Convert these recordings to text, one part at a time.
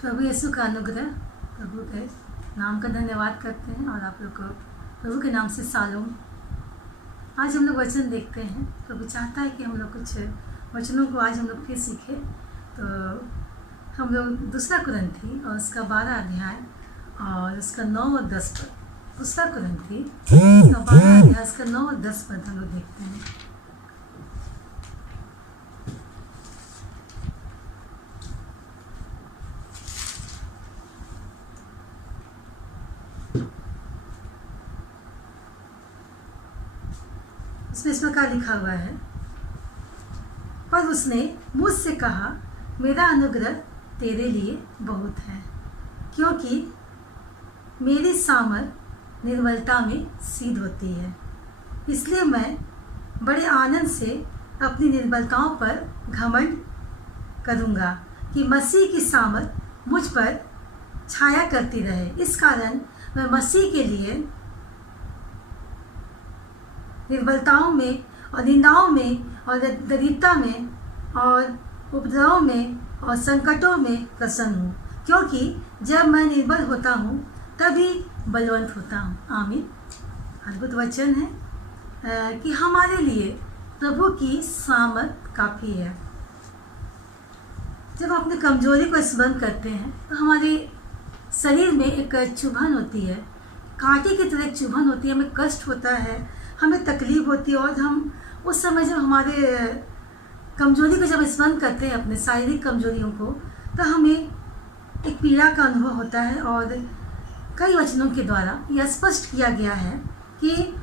प्रभु यीशु का अनुग्रह, प्रभु के नाम का धन्यवाद करते हैं और आप लोग को प्रभु के नाम से सालों। आज हम लोग वचन देखते हैं। प्रभु चाहता है कि हम लोग कुछ वचनों को आज हम लोग फिर सीखें। तो हम लोग दूसरा कुरिन्थी और उसका 12 अध्याय और उसका 9 और 10 पद, दूसरा कुरिन्थी उसका 12 अध्याय उसका 9 और 10 पद हम लोग देखते हैं। उसमें इस प्रकार लिखा हुआ है, पर उसने मुझसे कहा, मेरा अनुग्रह तेरे लिए बहुत है, क्योंकि मेरी सामर्थ निर्बलता में सिद्ध होती है। इसलिए मैं बड़े आनंद से अपनी निर्बलताओं पर घमंड करूँगा कि मसीह की सामर्थ मुझ पर छाया करती रहे। इस कारण मैं मसीह के लिए निर्बलताओं में और निंदाओं में और दरिद्रता में और उपद्रवों में और संकटों में प्रसन्न हूँ, क्योंकि जब मैं निर्बल होता हूँ तभी बलवंत होता हूँ। आमीन। अद्भुत वचन है कि हमारे लिए प्रभु की सामर्थ काफ़ी है। जब हम अपनी कमजोरी को स्मरण करते हैं तो हमारे शरीर में एक चुभन होती है, कांटे की तरह एक चुभन होती है, हमें कष्ट होता है, हमें तकलीफ होती है। और हम उस समय जब हमारे कमजोरी को जब स्मरण करते हैं, अपने शारीरिक कमजोरियों को, तो हमें एक पीड़ा का अनुभव होता है। और कई वचनों के द्वारा यह स्पष्ट किया गया है कि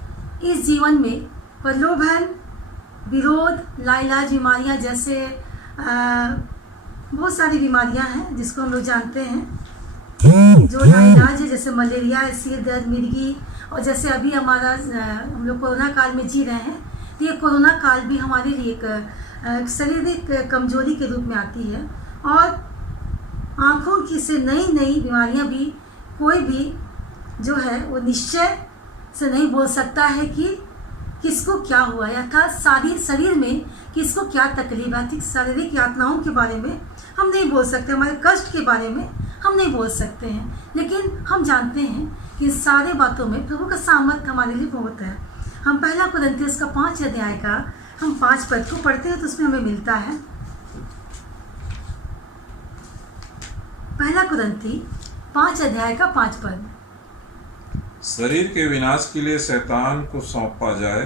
इस जीवन में प्रलोभन, विरोध, लाइलाज बीमारियां जैसे बहुत सारी बीमारियां हैं जिसको हम लोग जानते हैं, जो लाइलाज है, जैसे मलेरिया, सिर दर्द, मिर्गी, और जैसे अभी हमारा हम लोग कोरोना काल में जी रहे हैं, तो ये कोरोना काल भी हमारे लिए एक शारीरिक कमजोरी के रूप में आती है। और आँखों की से नई नई बीमारियां भी कोई भी जो है वो निश्चय से नहीं बोल सकता है कि किसको क्या हुआ, या था शरीर में किसको क्या तकलीफ है। शारीरिक यातनाओं के बारे में हम नहीं बोल सकते, हमारे कष्ट के बारे में हम नहीं बोल सकते हैं, लेकिन हम जानते हैं कि सारे बातों में प्रभु का सामर्थ हमारे लिए बहुत है। हम पहला कुरिन्थी उसका 5 अध्याय का हम 5 पद को पढ़ते हैं तो उसमें हमें मिलता है, पहला कुरिन्थी 5 अध्याय का 5 पद, शरीर के विनाश के लिए शैतान को सौंपा जाए,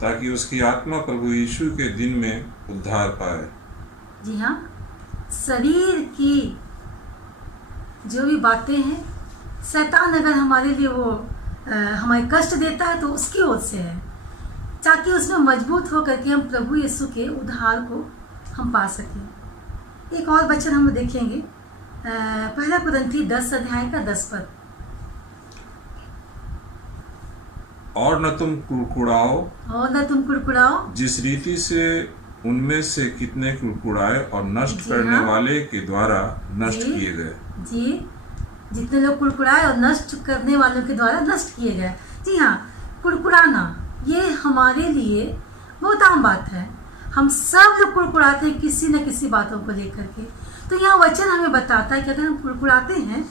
ताकि उसकी आत्मा प्रभु यीशु के दिन में उद्धार पाए। जी हाँ, शरीर की जो भी बातें हैं, शैतान अगर हमारे लिए वो हमारे कष्ट देता है तो उसकी ओर से है, ताकि उसमें मजबूत होकर के हम प्रभु यीशु के उद्धार को हम पा सकें। एक और वचन हम देखेंगे, पहला कुरिन्थी 10 अध्याय का 10 पद, और न तुम कुड़कुड़ाओ, जिस रीति से उनमें से कितने कुड़कुड़ाए और नष्ट करने वाले के द्वारा नष्ट किए गए। जी, जितने लोग कुड़कुड़ाए और नष्ट करने वालों के द्वारा नष्ट किए गए। जी हाँ, कुड़कुड़ाना ये हमारे लिए बहुत आम बात है। हम सब लोग कुड़कुड़ाते हैं किसी न किसी बातों को लेकर के। तो यहाँ वचन हमें बताता है कि अगर हम कुड़कुड़ाते हैं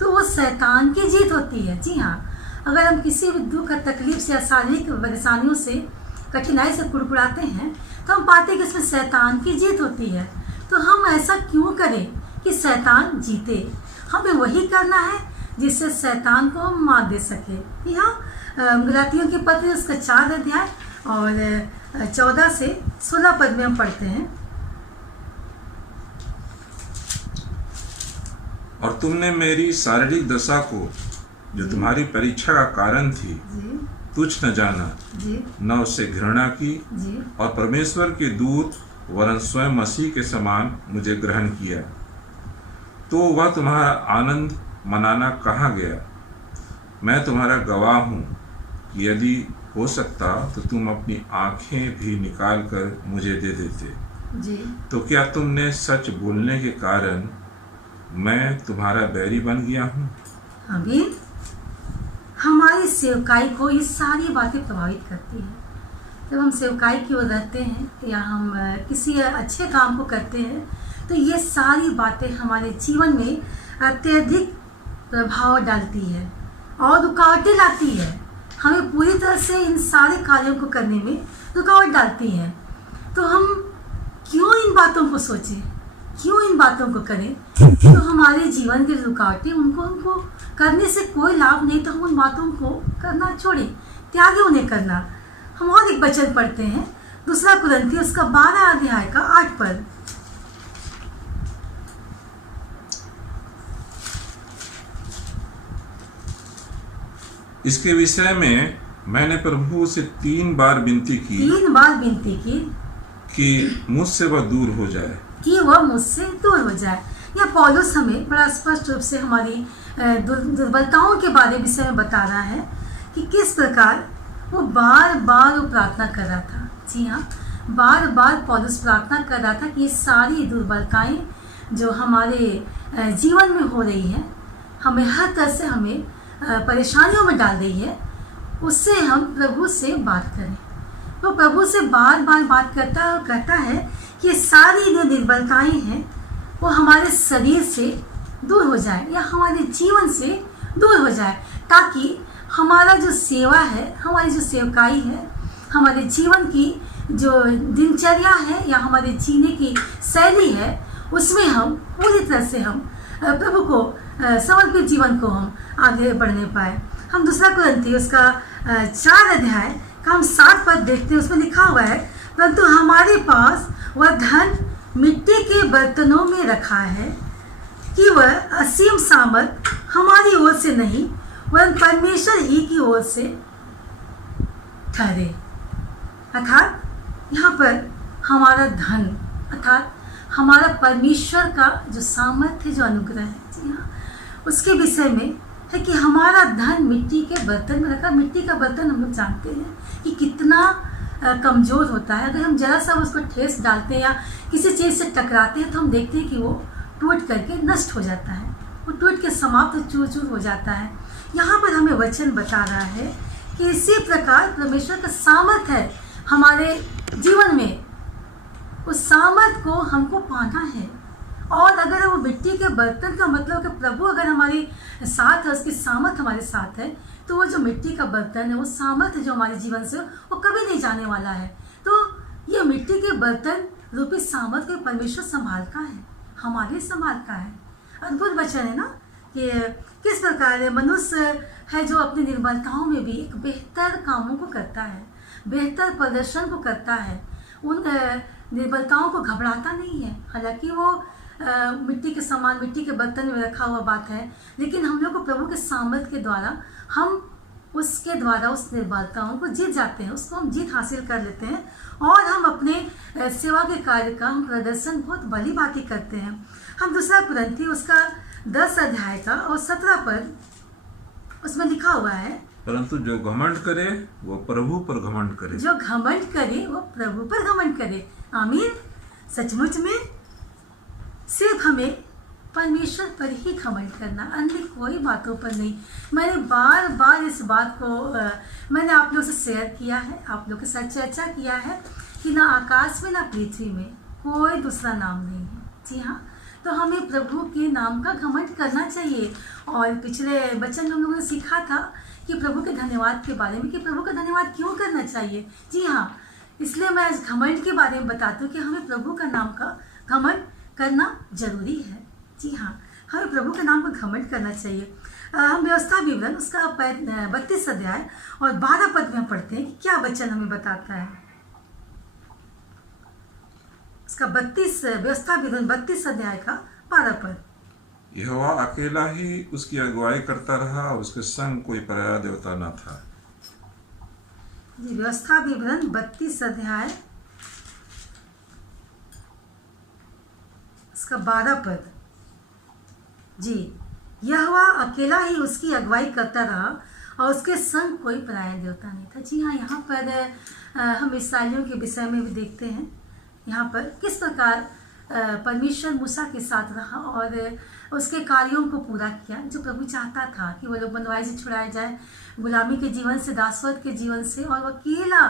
तो वो शैतान की जीत होती है। जी हाँ, अगर हम किसी भी दुख और तकलीफ से या शारीरिक परेशानियों से, कठिनाई से कुड़कुड़ाते हैं तो हम पाते हैं कि इसमें शैतान की जीत होती है। तो हम ऐसा क्यों करें कि शैतान जीते? हमें वही करना है जिससे शैतान को हम मार दे सके। यहाँ गलातियों के पत्र उसका 4 अध्याय और 14 से 16 पद में हम पढ़ते हैं, और तुमने मेरी शारीरिक दशा को, जो तुम्हारी परीक्षा का कारण थी, तुच्छ न जाना, न उससे घृणा की, और परमेश्वर के दूत वरन स्वयं मसीह के समान मुझे ग्रहण किया। तो वह तुम्हारा आनंद मनाना कहाँ गया? मैं तुम्हारा गवाह हूँ कि यदि हो सकता तो तुम अपनी आंखें भी निकाल कर मुझे दे देते। जी। तो क्या तुमने सच बोलने के कारण मैं तुम्हारा बैरी बन गया हूँ? आमीन। हमारी सेवकाई को ये सारी बातें प्रभावित करती हैं। जब हम सेवकाई की ओर रहते हैं या हम किसी अच्छे काम को करते हैं तो ये सारी बातें हमारे जीवन में अत्यधिक प्रभाव डालती है और रुकावटें लाती है, हमें पूरी तरह से इन सारे कार्यों को करने में रुकावट डालती है। तो हम क्यों इन बातों को सोचें, क्यों इन बातों को करें? तो हमारे जीवन की रुकावटें उनको करने से कोई लाभ नहीं, तो हम उन बातों को करना छोड़ें, त्यागे उन्हें करना। हम और एक वचन पढ़ते हैं, 2 कुरिन्थियों उसका 12 अध्याय का 8 पद। इसके विषय में मैंने प्रभु से 3 बार विनती की कि मुझसे वह दूर हो जाए, कि वह मुझसे दूर हो जाए। यह पौलुस हमें बड़ा स्पष्ट रूप से हमारी दुर्बलताओं के विषय में बता रहा है कि किस प्रकार वो बार बार वो प्रार्थना कर रहा था। जी हाँ, बार बार पौलुस प्रार्थना कर रहा था कि ये सारी दुर्बलताएं जो हमारे जीवन में हो रही हैं, हमें हर तरह से हमें परेशानियों में डाल रही है, उससे हम प्रभु से बात करें। तो प्रभु से बार बार बात करता है कि सारी जो निर्बलताएं हैं वो हमारे शरीर से दूर हो जाए या हमारे जीवन से दूर हो जाए, ताकि हमारा जो सेवा है, हमारी जो सेवकाई है, हमारे जीवन की जो दिनचर्या है या हमारे जीने की शैली है, उसमें हम पूरी तरह से हम प्रभु को समर्पित जीवन को हम आगे बढ़ने पाए। हम 2 कुरिन्थियों उसका 4 अध्याय का हम 7 पद देखते हैं। उसमें लिखा हुआ है, परंतु हमारे पास वह धन मिट्टी के बर्तनों में रखा है कि वह असीम सामर्थ हमारी ओर से नहीं वरन परमेश्वर ही की ओर से ठहरे। अर्थात यहाँ पर हमारा धन अर्थात हमारा परमेश्वर का जो सामर्थ्य, जो अनुग्रह है, जी हाँ, उसके विषय में है कि हमारा धन मिट्टी के बर्तन में रखा। मिट्टी का बर्तन हम लोग जानते हैं कि कितना कमज़ोर होता है। अगर हम जरा सा उसको ठेस डालते हैं या किसी चीज़ से टकराते हैं तो हम देखते हैं कि वो टूट करके नष्ट हो जाता है, वो टूट के समाप्त चूर चूर हो जाता है। यहाँ पर हमें वचन बता रहा है कि इसी प्रकार परमेश्वर का सामर्थ है हमारे जीवन में, उस सामर्थ को हमको पाना है। और अगर वो मिट्टी के बर्तन का मतलब कि प्रभु अगर हमारे साथ है, उसकी सामर्थ हमारे साथ है, तो वो जो मिट्टी का बर्तन है, वो सामर्थ जो हमारे जीवन से वो कभी नहीं जाने वाला है। तो ये मिट्टी के बर्तन रूपी सामर्थ को परमेश्वर संभालता है, हमारे संभालता है। अद्भुत वचन है ना कि किस प्रकार मनुष्य है जो अपनी निर्बलताओं में भी एक बेहतर कामों को करता है, बेहतर प्रदर्शन को करता है, उन निर्बलताओं को घबराता नहीं है। हालांकि वो मिट्टी के समान मिट्टी के बर्तन में रखा हुआ बात है, लेकिन हम लोग को प्रभु के सामर्थ के द्वारा हम उसके द्वारा उस निर्बलताओं को जीत जाते हैं, उसको हम जीत हासिल कर लेते हैं और हम अपने सेवा के कार्य का हम प्रदर्शन बहुत भली भांति करते हैं। हम 2 कुरिन्थियों उसका 10 अध्याय का और 17 पद, उसमें लिखा हुआ है, परंतु जो घमंड करे वो प्रभु पर घमंड करे। जो घमंड करे वो प्रभु पर घमंड करे। आमीन। सचमुच में सिर्फ हमें परमेश्वर पर ही घमंड करना, अन्य कोई बातों पर नहीं। मैंने बार बार इस बात को मैंने आप लोगों से शेयर किया है, आप लोगों के साथ चर्चा किया है कि ना आकाश में ना पृथ्वी में कोई दूसरा नाम नहीं है। जी हाँ, तो हमें प्रभु के नाम का घमंड करना चाहिए। और पिछले वचन हम लोगों ने सीखा था कि प्रभु के धन्यवाद के बारे में, कि प्रभु का धन्यवाद क्यों करना चाहिए। जी हाँ, इसलिए मैं इस घमंड के बारे में बताती हूँ कि हमें प्रभु का नाम का घमंड करना जरूरी है। जी हाँ, हमें प्रभु के नाम का घमंड करना चाहिए। हम व्यवस्था विवरण उसका 32 अध्याय और 12 पद में पढ़ते हैं कि क्या वचन हमें बताता है। उसका 32 व्यवस्था विवरण 32 अध्याय का 12 पद। यहोवा अकेला ही उसकी अगुवाई करता रहा और उसके संग कोई पराया देवता न था। जी, व्यवस्था विवरण 32 अध्याय उसका 12 पद। जी, यहोवा अकेला ही उसकी अगुवाई करता रहा और उसके संग कोई पराया देवता नहीं था। जी हाँ, यहाँ पर हम इस्राएलियों के विषय में भी देखते हैं यहाँ पर किस प्रकार परमेश्वर मूसा के साथ रहा और उसके कार्यों को पूरा किया जो प्रभु चाहता था कि वो लोग बनवाई से छुड़ाए जाए, गुलामी के जीवन से, दासवत के जीवन से, और वो अकेला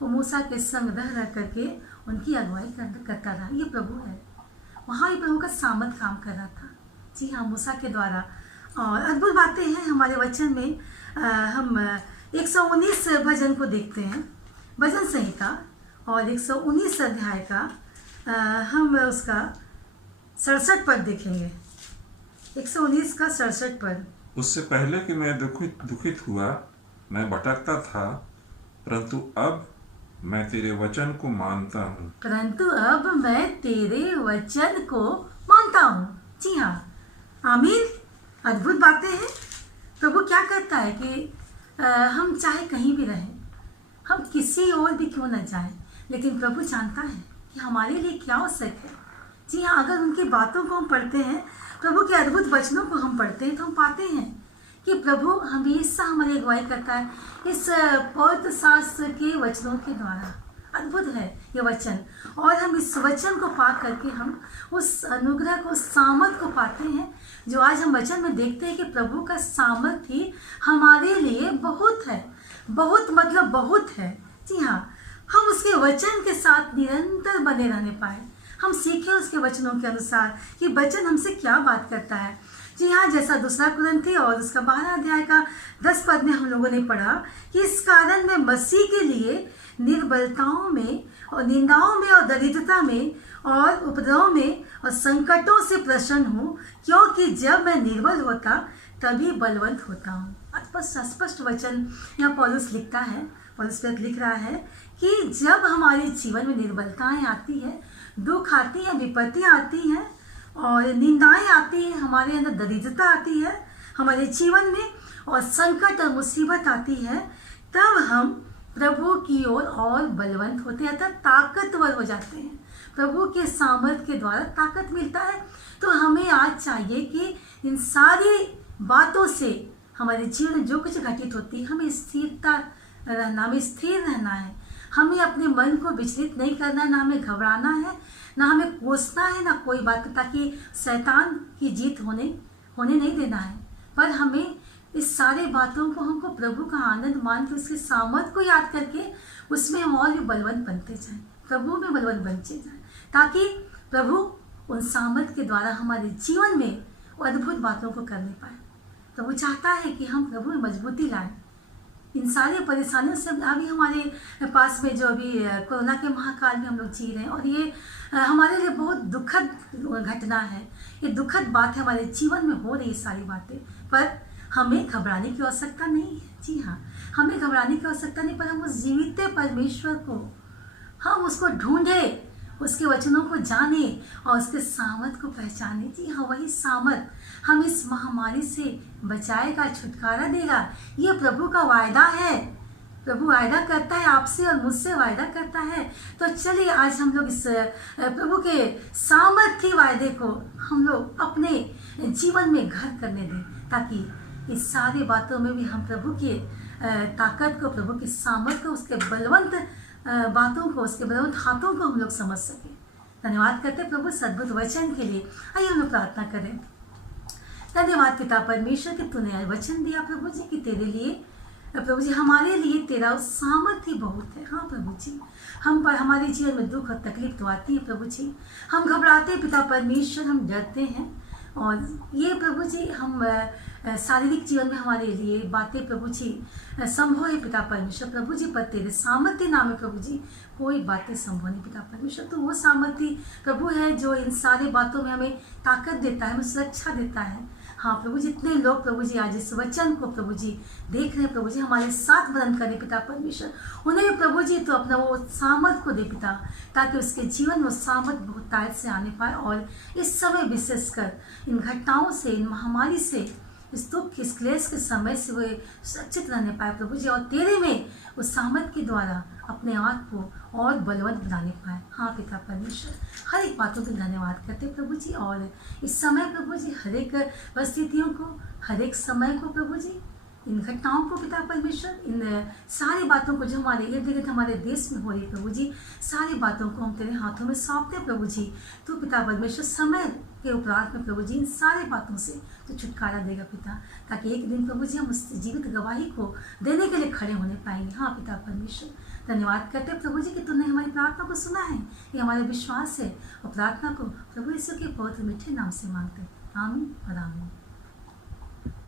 वो मूसा के संग रह करके उनकी अगुवाई करता रहा। ये प्रभु है वहाँ भी प्रभु का सामर्थ काम कर रहा था। जी हाँ, मूसा के द्वारा। और अद्भुत बातें हैं हमारे वचन में। हम 119 भजन को देखते हैं, भजन संहिता, और 119 अध्याय का हम उसका 67 पद देखेंगे। 119 का 67 पद। उससे पहले कि मैं दुखित हुआ, मैं भटकता था, परंतु अब मैं तेरे वचन को मानता हूँ। परंतु अब मैं तेरे वचन को मानता हूँ। जी हाँ, आमीन। अद्भुत बातें हैं। प्रभु क्या करता है कि हम चाहे कहीं भी रहें, हम किसी और भी क्यों न जाएं, लेकिन प्रभु जानता है कि हमारे लिए क्या आवश्यक है। जी हाँ, अगर उनकी बातों को हम पढ़ते हैं, प्रभु के अद्भुत वचनों को हम पढ़ते हैं, तो हम पाते हैं कि प्रभु हमेशा हमारी अगुवाई करता है इस पवित्र शास्त्र के वचनों के द्वारा। अद्भुत है ये वचन, और हम इस वचन को पा करके हम उस अनुग्रह को, उस सामर्थ को पाते हैं जो आज हम वचन में देखते हैं कि प्रभु का सामर्थ ही हमारे लिए बहुत है। बहुत मतलब बहुत है। जी हाँ, हम उसके वचन के साथ निरंतर बने रहने पाए, हम सीखें उसके वचनों के अनुसार कि वचन हमसे क्या बात करता है। जी हाँ, जैसा 2 कुरिन्थी और उसका 12 अध्याय का 10 पद में हम लोगों ने पढ़ा कि इस कारण मैं मसीह के लिए निर्बलताओं में और निंदाओं में और दरिद्रता में और उपद्रव में और संकटों से प्रसन्न हूँ, क्योंकि जब मैं निर्बल होता तभी बलवंत होता हूँ। स्पष्ट वचन यहाँ पौलुस लिखता है, पौलुस लिख रहा है कि जब हमारे जीवन में निर्बलताएं आती है, दुख आती है, विपत्तियाँ आती हैं और निंदाएं आती हैं, हमारे अंदर दरिद्रता आती है हमारे जीवन में, और संकट और मुसीबत आती है, तब हम प्रभु की ओर और बलवंत होते हैं, अर्थात ताकतवर हो जाते हैं। प्रभु के सामर्थ के द्वारा ताकत मिलता है। तो हमें आज चाहिए कि इन सारी बातों से हमारे जीवन में जो कुछ घटित होती है, हमें स्थिरता रहना, हमें स्थिर रहना है। हमें अपने मन को विचलित नहीं करना है, ना हमें घबराना है, ना हमें कोसना है, ना कोई बात, ताकि शैतान की जीत होने नहीं देना है। पर हमें इस सारे बातों को, हमको प्रभु का आनंद मान के उसके सामर्थ को याद करके उसमें हम और भी बलवंत बनते जाएं, प्रभु में बलवंत बनते जाएं, ताकि प्रभु उन सामर्थ के द्वारा हमारे जीवन में वो अद्भुत बातों को करने पाए। प्रभु चाहता है कि हम प्रभु में मजबूती लाएं। इन सारी परेशानियों से अभी हमारे पास में जो अभी कोरोना के महाकाल में हम लोग जी रहे हैं, और ये हमारे लिए बहुत दुखद घटना है, ये दुखद बात है, हमारे जीवन में हो रही सारी बातें। पर हमें घबराने की आवश्यकता नहीं है। जी हाँ, हमें घबराने की आवश्यकता नहीं, पर हम उस जीवित परमेश्वर को, हम उसको ढूंढे, उसके वचनों को जाने और उसके सामर्थ को पहचाने। जी हाँ, वही सामर्थ हम इस महामारी से बचाएगा, छुटकारा देगा। ये प्रभु का वायदा है। प्रभु वायदा करता है, आपसे और मुझसे वायदा करता है। तो चलिए आज हम लोग इस प्रभु के सामर्थ्य वायदे को हम लोग अपने जीवन में घर करने दें, ताकि इस सारी बातों में भी हम प्रभु के ताकत को, प्रभु के सामर्थ्य को, उसके बलवंत बातों को, उसके बलवंत हाथों को हम लोग समझ सकें। धन्यवाद करते हैं प्रभु सद्भुत वचन के लिए। आइए हम लोग प्रार्थना करें। धन्यवाद पिता परमेश्वर कि तूने आज वचन दिया प्रभु जी, कि तेरे लिए प्रभु जी, हमारे लिए तेरा सामर्थ्य बहुत है। हाँ प्रभु जी, हम पर हमारे जीवन में दुख और तकलीफ तो आती है प्रभु जी, हम घबराते हैं पिता परमेश्वर, हम डरते हैं, और ये प्रभु जी हम शारीरिक जीवन में हमारे लिए बातें प्रभु जी संभव है पिता परमेश्वर। प्रभु जी पर तेरे सामर्थ्य नाम है प्रभु जी, कोई बातें संभव नहीं पिता परमेश्वर। तो वो सामर्थ्य प्रभु है जो इन सारे बातों में हमें ताकत देता है, हमें सुरक्षा देता है। हाँ प्रभु, जितने लोग प्रभु जी आज इस वचन को प्रभु जी देख रहे हैं प्रभु जी, हमारे साथ बंद करें पिता परमेश्वर, उन्हें भी प्रभु जी तो अपना वो सामर्थ को दे पिता, ताकि उसके जीवन में वो सामर्थ बहुतायत से आने पाए, और इस समय विशेषकर इन घटनाओं से, इन महामारी से, इस दुख, इस क्लेश के समय से वे सुरक्षित रहने पाए प्रभु जी, और तेरे में उस सामर्थ के द्वारा अपने आप को और बलवंत बनाने पाए। हाँ पिता परमेश्वर, हर एक बातों के धन्यवाद करते प्रभु जी, और इस समय प्रभु जी हर एक परिस्थितियों को, हर एक समय को प्रभु जी इन घटनाओं को पिता परमेश्वर, इन सारी बातों को जो हमारे इर्द गिर्द हमारे देश में हो रही प्रभु जी, सारी बातों को हम तेरे हाथों में सौंपते हैं प्रभु जी। तू पिता परमेश्वर समय के उपरांत में प्रभु जी इन सारी बातों से तो छुटकारा देगा पिता, ताकि एक दिन प्रभु जी हम उस जीवित गवाही को देने के लिए खड़े होने पाएंगे। हाँ पिता परमेश्वर, धन्यवाद करते हैं प्रभु जी कि तूने हमारी प्रार्थना को सुना है। ये हमारे विश्वास है और प्रार्थना को प्रभु यीशु के पवित्र मीठे नाम से मांगते हैं। आमीन और आमीन।